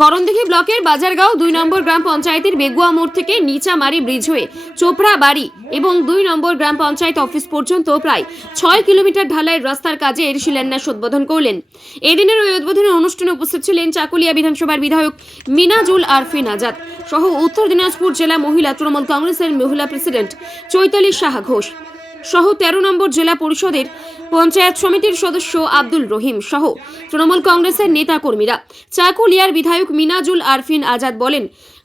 করণদিঘি ব্লকের বাজারগাঁও 2 নম্বর গ্রাম পঞ্চায়েতের বেগুয়া মোড় থেকে নিচামারি ব্রিজ হয়ে চোপড়া বাড়ি এবং 2 নম্বর গ্রাম পঞ্চায়েত অফিস পর্যন্ত প্রায় 6 কিলোমিটার ঢালাইয়ের রাস্তার কাজের শিলান্যাস উদ্বোধন করলেন। এদিনের ওই উদ্বোধনী অনুষ্ঠানে উপস্থিত ছিলেন চাকুলিয়া বিধানসভার বিধায়ক মিনাজুল আরফিন আজাদ সহ উত্তর দিনাজপুর জেলা মহিলা তৃণমূল কংগ্রেসের মহিলা প্রেসিডেন্ট চৈতালি সাহা ঘোষ সহ 13 নম্বর জেলা পরিষদের পঞ্চায়েত সমিতির সদস্য আব্দুল রহিম সহ তৃণমূল কংগ্রেসের নেতা কর্মীরা। চাকুলিয়ার বিধায়ক মিনাজুল আরফিন আজাদ বলেন,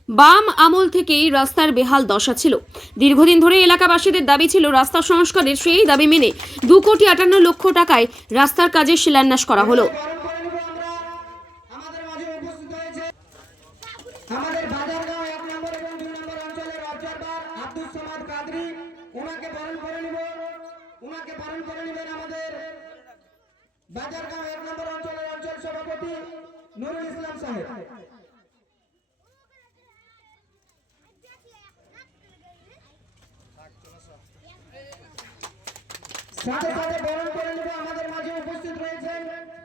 বাম আমল থেকেই রাস্তার বেহাল দশা ছিল। দীর্ঘদিন ধরে এলাকাবাসীদের দাবি ছিল রাস্তা সংস্কারের, সেই দাবি মেনে 2,58,00,000 টাকায় রাস্তার কাজে শিলান্যাস করা হলো। আমাদের বাজারগাঁও 1 নম্বর এবং 2 নম্বর অঞ্চলের অবজারভার আব্দুল সামাদ কাদরি, ওনাকে বরণ করে নেবেন আমাদের বাজারগাঁও 1 নম্বর অঞ্চলের অঞ্চল সভাপতি নুরুল ইসলাম সাহেব। সাথে সাথে বরণ করে নেবে আমাদের মাঝে উপস্থিত রয়েছেন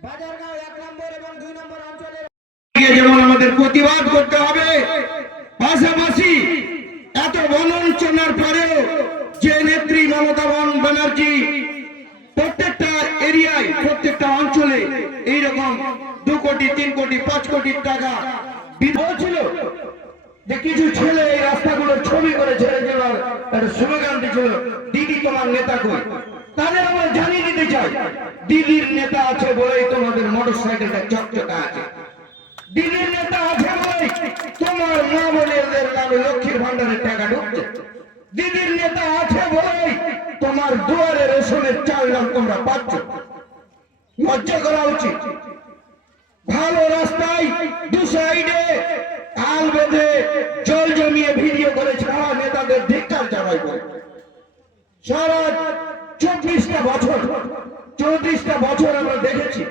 বাজারগাঁও 1 নম্বর এবং 2 নম্বর অঞ্চলের। যেমন আমাদের প্রতিবাদ করতে হবে, পাশাপাশি এত বঞ্চনার পরেও যে নেত্রী মমতা ব্যানার্জি প্রত্যেকটা এরিয়ায় প্রত্যেকটা অঞ্চলে এইরকম 2 কোটি 3 কোটি 5 কোটি টাকা বলছিল যে কিছু ছেলে এই রাস্তাগুলোর ছবি করে ছেড়ে দেওয়ার একটা স্লোগান দিয়েছিল, দিদি তোমার নেতা কই। তাদের আমরা জানিয়ে দিতে চাই, দিদির নেতা আছে বলেই তোমাদের মোটরসাইকেলটা চকচকা আছে। দিদির নেতা আছে বলেই তোমার মা বোনেদের নামে লক্ষ্মীর ভান্ডারের টাকা ঢুকছে। দিদির নেতা আছে বলেই তোমার দুয়ারে রেশনের চাল ডাল তোমরা পাচ্ছ। লজ্জা করা উচিত। ভালো রাস্তায় 2 সাইডে আল বেঁধে জল জমিয়ে ভিডিও করে ছাড়া নেতাদের ধিক্কার জানাই করে। সারা 34টা বছর আমরা দেখেছি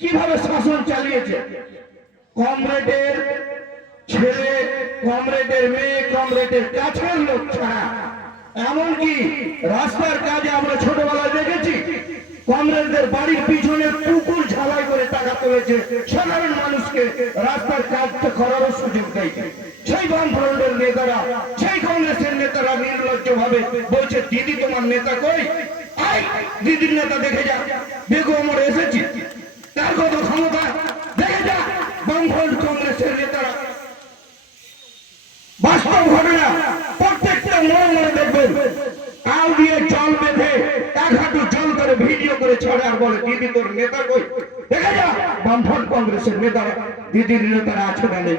কিভাবে শাসন চালিয়েছে। কমরেডের ছেলে, কমরেডের মেয়ে, কমরেডের কাছের লোক ছাড়া, এমনকি রাস্তার কাজে আমরা ছোটবেলায় দেখেছি কমরেডদের বাড়ির পিছনে পুকুর ঝালাই করে টাকা তুলেছে, সাধারণ মানুষকে রাস্তার কাজ করারও সুযোগ দেয়। সেই বামফ্রন্টের নেতারা, সেই কংগ্রেসের নেতারা নির্লজ্জ ভাবে বলছে দিদি তোমার নেতা কই। আই দিদির নেতা দেখে যা, বেগুয়া মোড়ে এসেছি, তার কত ক্ষমতা দেখে যা। বামফ্রন্ট কংগ্রেসের নেতারা বাস্তব ঘটনা প্রত্যেকটা মোড়ে দেখবেন আল দিয়ে জল বেঁধে 1 হাঁটু জল করে ভিডিও করে ছাড়ে আর বলে দিদি তোর নেতা কই। দেখে যা বামফ্রন্ট কংগ্রেসের নেতারা, দিদির নেতারা আছে না নেই।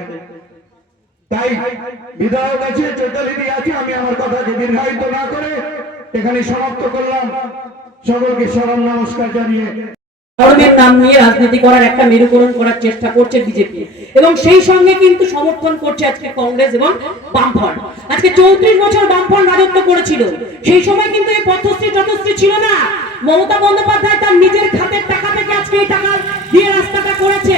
তাই বিধায়ক আছে, চৈতালিদি আছে, আমি আমার কথাকে দীর্ঘায়িত না করে এখানে সমাপ্ত করলাম। সকলকে সালাম নমস্কার জানিয়ে ধর্মের নাম নিয়ে রাজনীতি করার একটা মেরুকরণ করার চেষ্টা করছে বিজেপি, এবং সেই সঙ্গে কিন্তু সমর্থন করছে আজকে কংগ্রেস এবং বামফ্রন্ট। আজকে 34 বছর বামফ্রন্ট রাজত্ব করেছিল, সেই সময় কিন্তু এই পথশ্রী চতুশ্রী ছিল না। মমতা বন্দ্যোপাধ্যায় তার নিজের খাতের টাকা থেকে আজকে এই টাকা দিয়ে রাস্তাটা করেছে।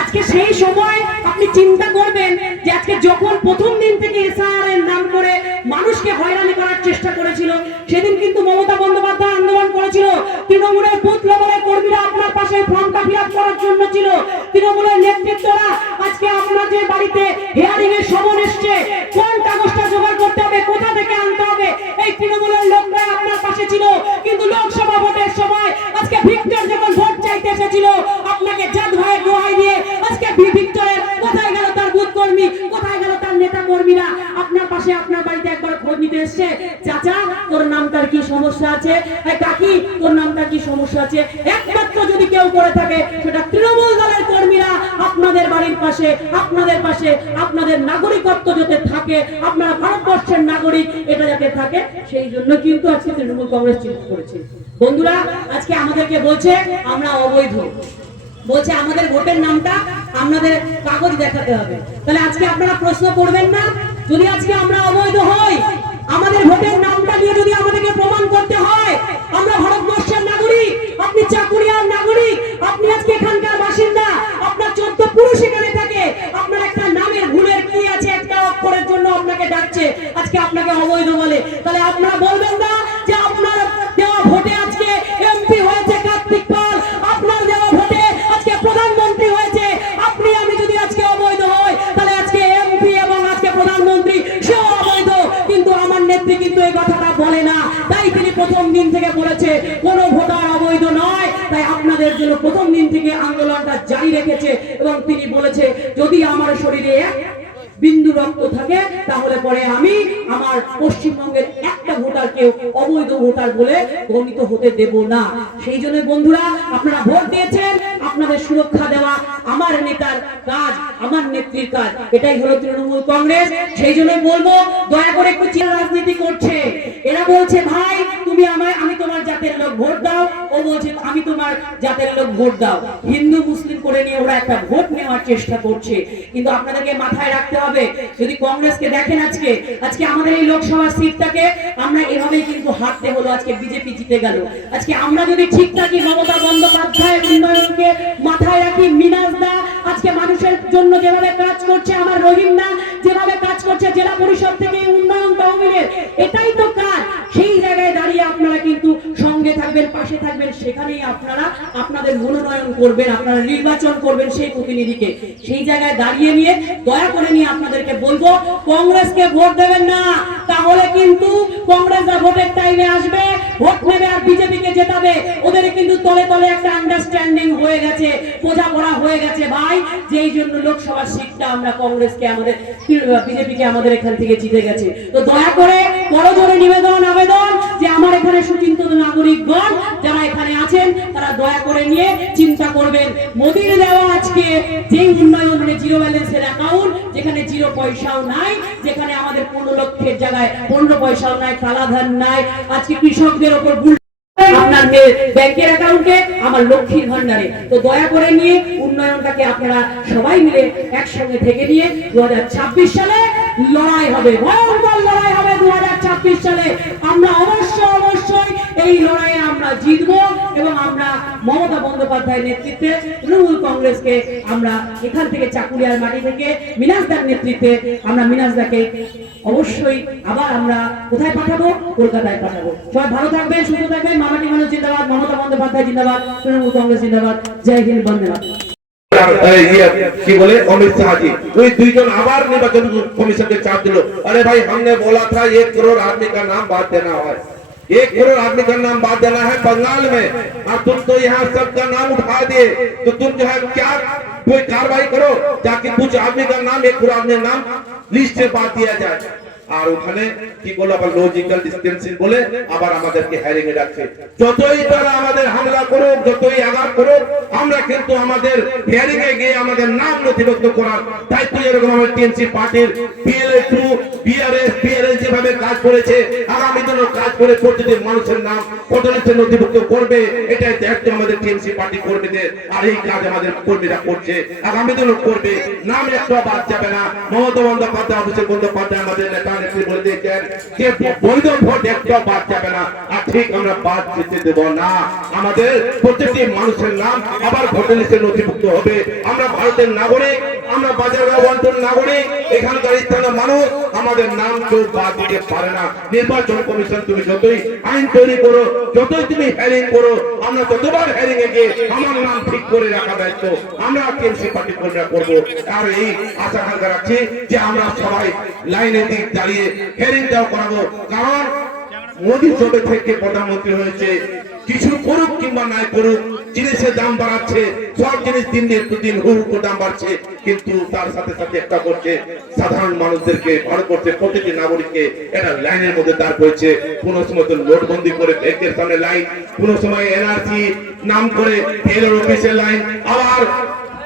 আজকে সেই সময় আপনি চিন্তা করবেন যে আজকে যখন প্রথম দিন থেকে এসআইআর এর নাম করে মানুষকে হয়রানি করার চেষ্টা করেছিল, সেদিন কিন্তু মমতা বন্দ্যোপাধ্যায় আন্দোলন করেছিল। তৃণমূলের বুথ লেভেলের কর্মীরা আপনার পাশে ফর্মটা ফিল আপ করার জন্য ছিল। তৃণমূলের নেতৃত্বরা আজকে আপনাদের বাড়িতে হিয়ারিং এর সমন এসছে, কোন কাগজটা জোগাড় করতে হবে, কোথা থেকে আনতে হবে, এই তৃণমূলের লোকরা আপনার পাশে ছিল। কিন্তু লোকসভা ভোটের সময় আজকে ভিক্টর যখন ভোট চাইতে এসেছিল, আপনাকে জাত ভাইয়ের দোহাই দিয়ে আজকে ভিক্টরের কোথায় গেল তার বুথ কর্মী, কোথায় গেল তার নেতা কর্মীরা আপনার পাশে আপনার বাড়িতে একবার খোঁজ নিতে এসছে, চাচা তোর নামটার কি সমস্যা আছে, কাকি তোর নামটার কি সমস্যা আছে। একমাত্র যদি কেউ করে থাকে সেটা তৃণমূল দলের কর্মীরা আপনাদের বাড়ির পাশে, আপনাদের নাগরিকত্ব যাতে থাকে, আপনারা ভারতবর্ষের নাগরিক এটা যাতে থাকে, সেই জন্য কিন্তু আজকে তৃণমূল কংগ্রেস চিন্তা করেছে। বন্ধুরা আজকে আমাদেরকে বলছে আমরা অবৈধ, বলছে আমাদের ভোটের নামটা আপনাদের কাগজ দেখাতে হবে। তাহলে আজকে আপনারা প্রশ্ন করবেন না, যদি আজকে আমরা অবৈধ হই, আমাদের ভোটের নামটা নিয়ে যদি আমাদেরকে প্রমাণ করতে হয় আমরা ভারতবর্ষের নাগরিক, আপনি চাকুরিয়ার নাগরিক, আপনি আজকে এখানকার বাসিন্দা, আপনার 14 পুরুষ এখানে থাকে, আপনার একটা নামের ভুলের কি আছে, একটা অক্ষরের জন্য আপনাকে ডাকছে, আজকে আপনাকে অবৈধ বলে, তাহলে আপনারা বলবেন না যে আপনার দেওয়া ভোটে আজকে এমপি হয়েছে কার্তিক পাল, আপনার দেওয়া ভোটে আজকে প্রধানমন্ত্রী হয়েছে, আপনি আমি করছে, কোনো ভোটার অবৈধ নয়। তাই আপনাদের জন্য প্রথম দিন থেকে আন্দোলনটা জারি রেখেছে এবং তিনি বলেছে যদি আমার শরীরে এক বিন্দু রক্ত থাকে তাহলে পরে আমি আমার পশ্চিমবঙ্গের একটা ভোটারকেও অবৈধ ভোটার বলে গণিত হতে দেব না। সেই জন্য বন্ধুরা, আপনারা ভোট দিয়েছেন, আপনাদের সুরক্ষা দেওয়া আমার নেতার কাজ, আমার নেত্রীর কাজ। এটাই হলো তৃণমূল কংগ্রেস। সেই জন্য বলবো, দয়া করে একটু চিন্তা রাজনীতি করছে। এরা বলছে ভাই তুমি আমি তোমার জাতের লোক, ভোট দাও। ও বলছে আমি তোমার জাতের লোক, ভোট দাও। হিন্দু মুসলিম করে নিয়ে ওরা একটা ভোট নেওয়ার চেষ্টা করছে। কিন্তু আপনাদেরকে মাথায় রাখতে হবে, যদি কংগ্রেসকে দেখেন আজকে আমাদের এই লোকসভা সিটটাকে আমরা এভাবেই কিন্তু হারতে হলো। আজকে বিজেপি জিতে গেল। আজকে আমরা যদি ঠিক থাকি, মমতা বন্দ্যোপাধ্যায়ের উন্নয়নকে মাথায় রাখি, মিনাস দা আজকে মানুষের জন্য যেভাবে কাজ করছে, আমার রহিম দা যেভাবে কাজ করছে জেলা পরিষদ থেকে উন্নয়ন তহবিলের, এটাই তো কাজ। সেই জায়গায় দাঁড়িয়ে আপনারা কিন্তু সঙ্গে থাকবেন, পাশে থাকবেন। সেখানেই আপনারা আপনাদের মনোনয়ন করবেন, আপনারা নির্বাচন করবেন সেই প্রতিনিধিকে। সেই জায়গায় দাঁড়িয়ে নিয়ে দয়া করে নিয়ে আপনাদেরকে বলবো, কংগ্রেসকে ভোট দেবেন না। তাহলে কিন্তু কংগ্রেসরা ভোটের টাইমে আসবে, ভোট নেবে আর বিজেপিকে জেতাবে। ওদের কিন্তু তলে তলে একটা আন্ডারস্ট্যান্ডিং হয়ে গেছে, বোঝাপড়া হয়ে গেছে ভাই। যেই জন্য লোকসভার সিটটা আমরা কংগ্রেসকে, আমাদের বিজেপিকে আমাদের এখান থেকে জিতে গেছে। তো দয়া করে করজোরে নিবেদন, আবেদন যে আমার এখানে সুচিন্তিত নাগরিকগণ যারা এখানে আছেন তারা দয়া করে নিয়ে চিন্তা করবেন। মোদির দেওয়া আজকে যে উন্নয়ন, মানে জিরো ব্যালেন্সের অ্যাকাউন্ট, যেখানে জিরো পয়সাও নাই, যেখানে আমাদের 15 লক্ষের জায়গায় 15 পয়সাও নাই, কালাধন নাই, আজকে কৃষকদের ওপর আপনার ব্যাংকের অ্যাকাউন্টে, আমার লক্ষ্মীর ভান্ডারে। তো দয়া করে নিয়ে উন্নয়নটাকে আপনারা সবাই মিলে একসঙ্গে থেকে নিয়ে 2026 সালে লড়াই হবে, ভয়ঙ্কর লড়াই হবে 2026 সালে। আমরা অবশ্যই এই লড়াইয়ে আমরা জিতবো এবং আমরা মমতা বন্দ্যোপাধ্যায়ের নেতৃত্বে তৃণমূল কংগ্রেসকে আমরা এখান থেকে চাকুলিয়ার মাটি থেকে মিনাসদার নেতৃত্বে আমরা মিনাসদাকে অবশ্যই আবার আমরা কোথায় পাঠাবো? কলকাতায় পাঠাবো। সবাই ভালো থাকবেন, সুস্থ থাকবেন। মামাটি মানুষ জিন্দাবাদ, মমতা বন্দ্যোপাধ্যায় জিন্দাবাদ, তৃণমূল কংগ্রেস জিন্দাবাদ। জয় হিন্দ, বন্দে মাতরম। কি বলে অমিত শাহজি ওই দুইজন আবার নির্বাচন কমিশনকে চাপ दिलो। अरे भाई हमने बोला था 1 करोड़ आदमी का नाम बात देना है, 1 करोड़ आदमी का नाम बात देना है बंगाल में, और तुम तो यहाँ सबका नाम उठा दिए। तो तुम जो है क्या कोई कार्रवाई करो ताकि कुछ आदमी का नाम, 1 करोड़ आदमी नाम लिस्ट से बात दिया जाए। আর ওখানে কি করলো আবার লজিক্যাল ডিসটেন্সিং বলে আবার আমাদেরকে হ্যারিং এ রাখছে। যতই তারা আমাদের হামলা করুক, যতই আঘাত করুক, আমরা কিন্তু আমাদের হ্যারিং এ গিয়ে আমাদের নাম নথিভুক্ত করার দায়িত্ব যেরকম আমাদের টিএমসি পার্টির PLA2 PRS যেভাবে কাজ করেছে, আগামী দিনেও কাজ করে প্রতিটি মানুষের নাম ভোটার নথিভুক্ত করবে, এটাই দায়িত্ব আমাদের টিএমসি পার্টি কর্মীদের। আর এই কাজ আমাদের কর্মীরা করছে, আগামী দিনেও করবে। নাম একটা বাদ যাবে না। মমতা বন্দ্যোপাধ্যায়, অভিষেক বন্দ্যোপাধ্যায় আমাদের নেতা বলে দিয়েছেন যে বৈধ ভোট একটা বাদ যাবে না। আর ঠিক আমরা বাদ দিতে দেব না। আমাদের প্রত্যেকটি মানুষের নাম আবার ভোটার লিস্টে নথিভুক্ত হবে। আমরা ভারতের নাগরিক, আমরা বাজারগাঁও অঞ্চলের নাগরিক, এখানকার স্থানীয় মানুষ, আমাদের নাম কেউ বাদ দিতে পারে না। নির্বাচন কমিশন তুমি যতই আইন তৈরি করো, যতই তুমি হ্যারিং করো, আমরা ততবার হ্যারিং এ গিয়ে আমার নাম ঠিক করে রাখা দায়িত্ব আমরা টিএমসি পার্টি কর্মীরা করবো। আর এই আশা আকাঙ্ক্ষা রাখছি যে আমরা সবাই লাইনে দিক দাঁড়িয়ে হেরিং দেওয়া করাবো। কারণ মোদী যবে থেকে প্রধানমন্ত্রী হয়েছে, কিছু করুক কিংবা নাই করুক, জিনিসের দাম বাড়াচ্ছে, সব জিনিস দিনের দিন হু হু দাম বাড়ছে, কিন্তু তার সাথে সাথে একটা করছে সাধারণ মানুষদেরকে, ভারতবর্ষের প্রতিটি নাগরিককে এটা লাইনের মধ্যে দাঁড় করেছে। কোনো সময় তো নোটবন্দি করে ব্যাংকের সামনে লাইন, কোনো সময় এনআরসি নাম করে টেলর অফিসের লাইন, আবার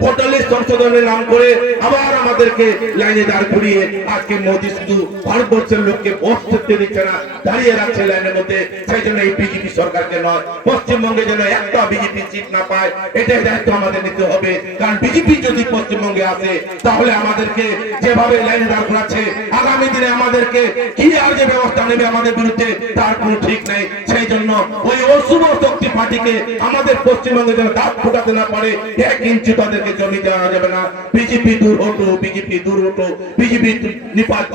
ভোটার লিস্ট সংশোধনের নাম করে আবার আমাদেরকে লাইনে দাঁড় করিয়ে আজকে মোদী শুধু ভারতবর্ষের লোককে বস করতে দিচ্ছে না, দাঁড়িয়ে রাখছে লাইনের মধ্যে। সেই জন্য এই বিজেপি সরকারকে নয়, পশ্চিমবঙ্গে যেন একটা বিজেপি সিট না পায়, এটাই দায়িত্ব আমাদের নিতে হবে। কারণ বিজেপি যদি পশ্চিমবঙ্গে আসে তাহলে আমাদেরকে যেভাবে লাইনে দাঁড় করাচ্ছে, আগামী দিনে আমাদেরকে কি আর যে ব্যবস্থা নেবে আমাদের বিরুদ্ধে তার কোনো ঠিক নেই। সেই জন্য ওই অশুভ শক্তি পার্টিকে আমাদের পশ্চিমবঙ্গে যেন দাঁত ফুটাতে না পারে, 1 ইঞ্চি তাদেরকে জমি দেওয়া যাবে না। বিজেপি দূর হতো, বিজেপি দূর হতো, বিজেপি নিপাত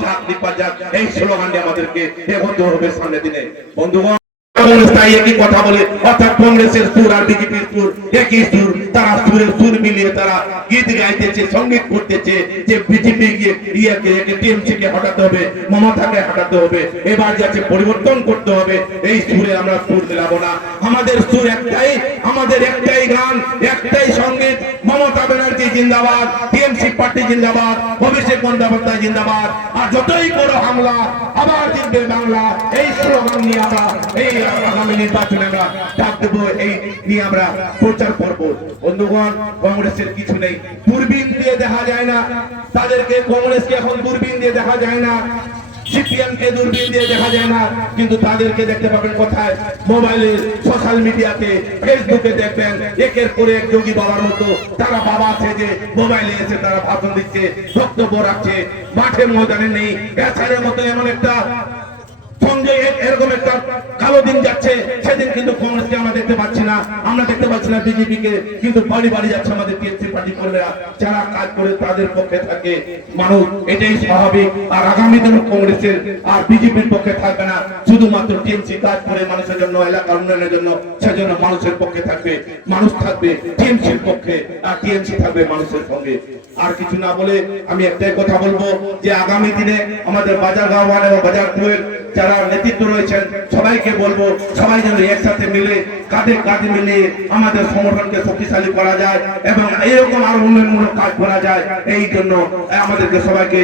যাক, এই স্লোগানটি আমাদেরকে এগোতে হবে সামনের দিনে। বন্ধুগণ, কংগ্রেস তাই একই কথা বলে, অর্থাৎ কংগ্রেসের সুর আর বিজেপির সুর একই সুর। তারা সুর মিলিয়ে তারা গীত গাইতেছে, সঙ্গীত করতেছে যে বিজেপি টিএমসি কে হটাতে হবে, মমতাকে হটাতে হবে, এবার যাচ্ছে পরিবর্তন করতে হবে। এই সুরে আমরা সুর মিলাবো না। আমাদের সুর একটাই, আমাদের একটাই গান, একটাই সঙ্গীত। মমতা ব্যানার্জি জিন্দাবাদ, টিএমসি পার্টি জিন্দাবাদ, অভিষেক বন্দ্যোপাধ্যায় জিন্দাবাদ। আর যতই বড় হামলা, আবার জিতবে বাংলা, এই স্লোগান নিয়ে আমরা এই আগামী নির্বাচনে আমরা ডাক দেবো, এই নিয়ে আমরা প্রচার করবো। বন্ধুগণ, কংগ্রেসের কিছু নেই, দূরবীন দিয়ে দেখা যায় না তাদেরকে, কংগ্রেসকে এখন দূরবীন দিয়ে দেখা যায় না, সিপিএমকে দূরবীন দিয়ে দেখা যায় না, কিন্তু তাদেরকে দেখতে পাবেন কোথায়? মোবাইলে, সোশ্যাল মিডিয়াতে, ফেসবুকে দেখবেন একের পর এক যোগী বাবার মতো তারা বাবা আছে যে মোবাইলে এসে তারা ভাষণ দিচ্ছে, বক্তব্য রাখছে, মাঠে ময়দানে নেই। এছাড়ার মতো এমন একটা সঙ্গে এরকম একটা কালো দিন যাচ্ছে, সেদিন কিন্তু কংগ্রেসকে আমরা দেখতে পাচ্ছি না, আমরা দেখতে পাচ্ছি না বিজেপি কে, কিন্তু বাড়ি বাড়ি যাচ্ছে আমাদের টিএমসি পার্টি কর্মীরা, যারা কাজ করে তাদের পক্ষে থাকে মানুষ, এটাই স্বাভাবিক। আর আগামী দিনে কংগ্রেসের আর বিজেপির পক্ষে থাকবে না, শুধুমাত্র টিএমসি কাজ করে মানুষের জন্য, এলাকার উন্নয়নের জন্য, সেজন্য মানুষের পক্ষে থাকবে, মানুষ থাকবে টিএমসির পক্ষে, আর টিএমসি থাকবে মানুষের সঙ্গে। আর কিছু না বলে আমি একটাই কথা বলবো যে আগামী দিনে আমাদের বাজারগাঁও ওয়ান এবং বাজার টু এর যারা নেতৃত্ব রয়েছেন সবাইকে বলবো, সবাই যেন একসাথে মিলে কাঁধে কাঁধ মিলিয়ে আমাদের সংগঠনকে শক্তিশালী করা যায় এবং এরকম আরো উন্নয়নমূলক কাজ করা যায়। এই জন্য আমাদেরকে সবাইকে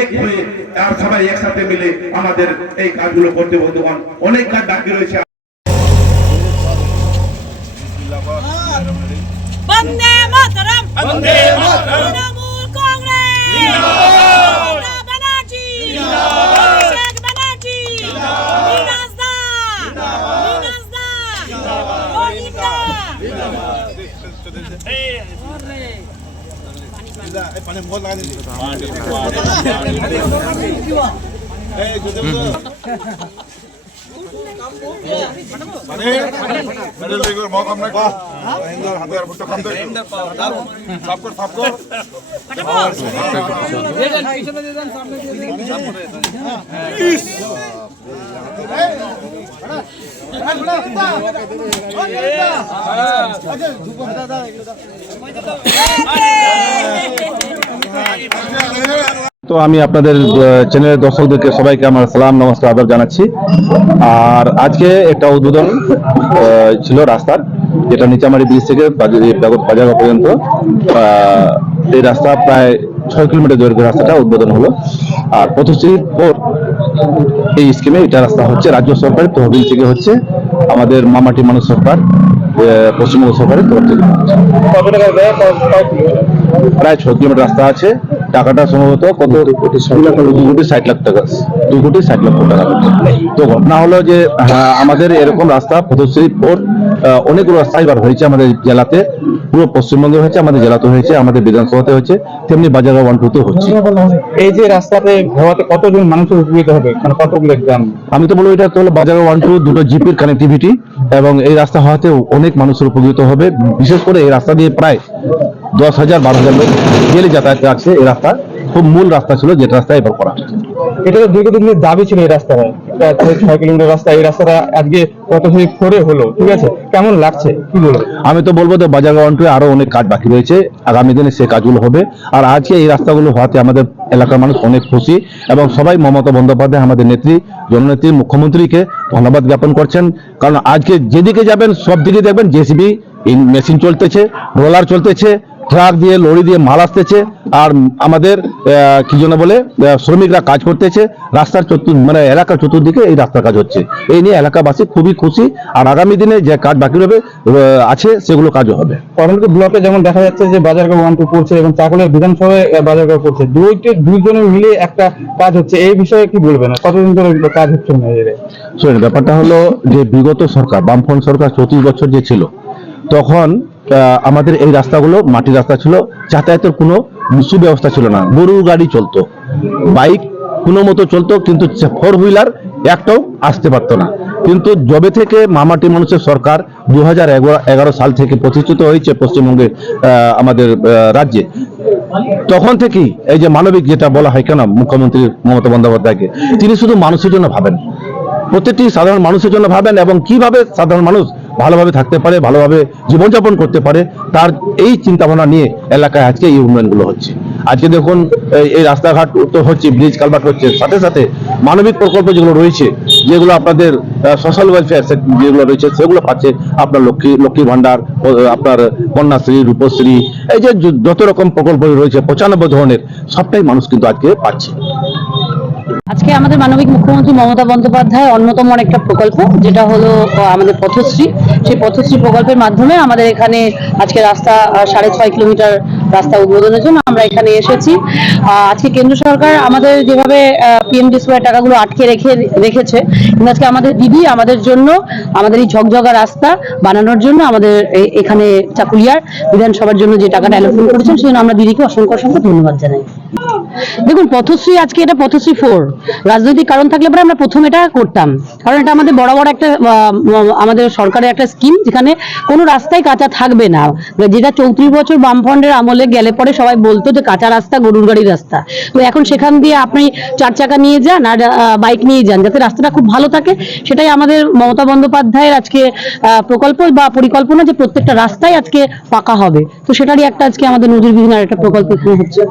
এক হয়ে আর সবাই একসাথে মিলে আমাদের এই কাজগুলো করতে। বন্ধুগণ, অনেক কাজ বাকি রয়েছে। বন্দে মাতরম, বন্দে মাতরম, তৃণমূল কংগ্রেস জিন্দাবাদ, মমতা ব্যানার্জি জিন্দাবাদ, অভিষেক ব্যানার্জি জিন্দাবাদ, বিনাশ দা জিন্দাবাদ, বিনাশ দা জিন্দাবাদ, রোহিত দা জিন্দাবাদ। পানি বহুত লাগা দিলি এই যদি মেডেল দেগর মক আমরা বাহ ইন্দার হাতে আর ফুটো খাম তো সাফ কর পিছনে দিয়ে দেন, সামনে দিয়ে দেন, সামনে ইস তো আমি আপনাদের চ্যানেলের দর্শকদেরকে সবাইকে আমার সালাম, নমস্কার, আদব জানাচ্ছি। আর আজকে একটা উদ্বোধন ছিল রাস্তার, যেটা নিচামারি ব্রিজ থেকে বাজারগাঁও পর্যন্ত। এই রাস্তা প্রায় 6 কিলোমিটার দৈর্ঘ্যের রাস্তাটা উদ্বোধন হলো। আর 25 পর এই স্কিমে এটা রাস্তা হচ্ছে রাজ্য সরকারের তহবিল থেকে, হচ্ছে আমাদের মামাটি মানুষ সরকার, পশ্চিমবঙ্গ সরকারের তরফ থেকে। প্রায় 6 কিলোমিটার রাস্তা আছে। টাকাটা সম্ভবত কত? 2,60,00,000 টাকা, 2,60,00,000 টাকা। তো ঘটনা হলো যে আমাদের এরকম রাস্তা পথশ্রী পর অনেকগুলো রাস্তা এবার হয়েছে আমাদের জেলাতে, পুরো পশ্চিমবঙ্গে হয়েছে, আমাদের জেলাতে হয়েছে, আমাদের বিধানসভাতে হয়েছে, তেমনি বাজারগাঁও 1-2 হচ্ছে। এই যে রাস্তাতে হওয়াতে কতজন মানুষের উপকৃত হবে, মানে কতগুলো গ্রাম? আমি তো বলবো এটা তো হলো বাজারগাঁও 1-2 দুটো জিপির কানেক্টিভিটি, এবং এই রাস্তা হওয়াতে অনেক মানুষের উপকৃত হবে। বিশেষ করে এই রাস্তা দিয়ে প্রায় 10,000-12,000 লোক ডেলি যাতায়াত আছে। এই রাস্তা খুব মূল রাস্তা ছিল, যেটা রাস্তা এবার করা হচ্ছে। এটা তো দীর্ঘদিনের দাবি ছিল এই রাস্তাটা, 6 কিলোমিটার রাস্তা, এই রাস্তাটা আজকে কত করে হলো, ঠিক আছে, কেমন লাগছে কি বলবো? আমি তো বলবো যে বাজারগাঁও 1-2 আরো অনেক কাজ বাকি রয়েছে, আগামী দিনে সেই কাজগুলো হবে। আর আজকে এই রাস্তাগুলো হওয়াতে আমাদের এলাকার মানুষ অনেক খুশি, এবং সবাই মমতা বন্দ্যোপাধ্যায় আমাদের নেত্রী, জননেত্রী, মুখ্যমন্ত্রীকে ধন্যবাদ জ্ঞাপন করছেন। কারণ আজকে যেদিকে যাবেন সব দিকে দেখবেন জেসিবি মেশিন চলতেছে, রোলার চলতেছে, ট্রাক দিয়ে, লরি দিয়ে মাল আসতেছে, আর আমাদের কি জন্য বলে শ্রমিকরা কাজ করতেছে। রাস্তার মানে এলাকার চতুর্দিকে এই রাস্তার কাজ হচ্ছে, এই নিয়ে এলাকাবাসী খুবই খুশি। আর আগামী দিনে যে কাজ বাকি রবে আছে সেগুলো কাজও হবে। করণদিঘি ব্লকে যেমন দেখা যাচ্ছে যে বাজারগাঁও 1-2 পড়ছে, এবং চাকুলের বিধানসভায় বাজারগাঁও পড়ছে, দুইজনে মিলে একটা কাজ হচ্ছে। এই বিষয়ে কি বলবেন, কতদিন ধরে কাজ হচ্ছে না? শুনুন, ব্যাপারটা হলো যে বিগত সরকার, বামফ্রন্ট সরকার 34 বছর যে ছিল, তখন আমাদের এই রাস্তাগুলো মাটির রাস্তা ছিল, যাতায়াতের কোনো সুব্যবস্থা ছিল না। গরুর গাড়ি চলতো, বাইক কোনো মতো চলতো, কিন্তু 4 হুইলার একটাও আসতে পারতো না। কিন্তু যবে থেকে মামাটি মানুষের সরকার 2011 সাল থেকে প্রতিষ্ঠিত হয়েছে পশ্চিমবঙ্গের আমাদের রাজ্যে, তখন থেকেই এই যে মানবিক যেটা বলা হয় কেন মুখ্যমন্ত্রী মমতা বন্দ্যোপাধ্যায়কে, তিনি শুধু মানুষের জন্য ভাবেন, প্রত্যেকটি সাধারণ মানুষের জন্য ভাবেন, এবং কিভাবে সাধারণ মানুষ ভালোভাবে থাকতে পারে, ভালোভাবে জীবনযাপন করতে পারে, তার এই চিন্তাভাবনা নিয়ে এলাকায় আজকে এই উন্নয়নগুলো হচ্ছে। আজকে দেখুন এই রাস্তাঘাট তো হচ্ছে, ব্রিজ কালভার্ট হচ্ছে, সাথে সাথে মানবিক প্রকল্প যেগুলো রয়েছে, যেগুলো আপনাদের সোশ্যাল ওয়েলফেয়ার যেগুলো রয়েছে সেগুলো পাচ্ছে, আপনার লক্ষ্মী ভান্ডার, আপনার কন্যাশ্রী, রূপশ্রী, এই যে যত রকম প্রকল্প রয়েছে 95 ধরনের, সবটাই মানুষ কিন্তু আজকে পাচ্ছে। আজকে আমাদের মানবিক মুখ্যমন্ত্রী মমতা বন্দ্যোপাধ্যায় অন্যতম একটা প্রকল্প, যেটা হলো আমাদের পথশ্রী। সেই পথশ্রী প্রকল্পের মাধ্যমে আমাদের এখানে আজকে রাস্তা 6.5 কিলোমিটার রাস্তা উদ্বোধনের জন্য আমরা এখানে এসেছি। আজকে কেন্দ্র সরকার আমাদের যেভাবে পিএমডিএসওয়াই টাকাগুলো আটকে রেখেছে, কিন্তু আজকে আমাদের দিদি আমাদের জন্য আমাদের এই ঝকঝকা রাস্তা বানানোর জন্য আমাদের এখানে চাকুলিয়ার বিধানসভার জন্য যে টাকাটা অ্যালোকেট করেছেন, সেই জন্য আমরা দিদিকে অসংখ্য ধন্যবাদ জানাই। দেখুন, পথশ্রী আজকে এটা পথশ্রী 4, রাজনৈতিক কারণ থাকলে পরে আমরা প্রথম এটা করতাম, কারণ এটা আমাদের বড় একটা আমাদের সরকারের একটা স্কিম, যেখানে কোনো রাস্তায় কাঁচা থাকবে না, যেটা 34 বছর বামফ্রন্টের আমলে গেলে পরে সবাই বলতো যে কাঁচা রাস্তা গরুর গাড়ির রাস্তা। তো এখন সেখান দিয়ে আপনি 4 চাকা নিয়ে যান আর বাইক নিয়ে যান, যাতে রাস্তাটা খুব ভালো থাকে। সেটাই আমাদের মমতা বন্দ্যোপাধ্যায়ের আজকে প্রকল্প বা পরিকল্পনা, যে প্রত্যেকটা রাস্তায় আজকে পাকা হবে। তো সেটারই একটা আজকে আমাদের নজিরবিহীন আর একটা প্রকল্প এখানে হচ্ছে।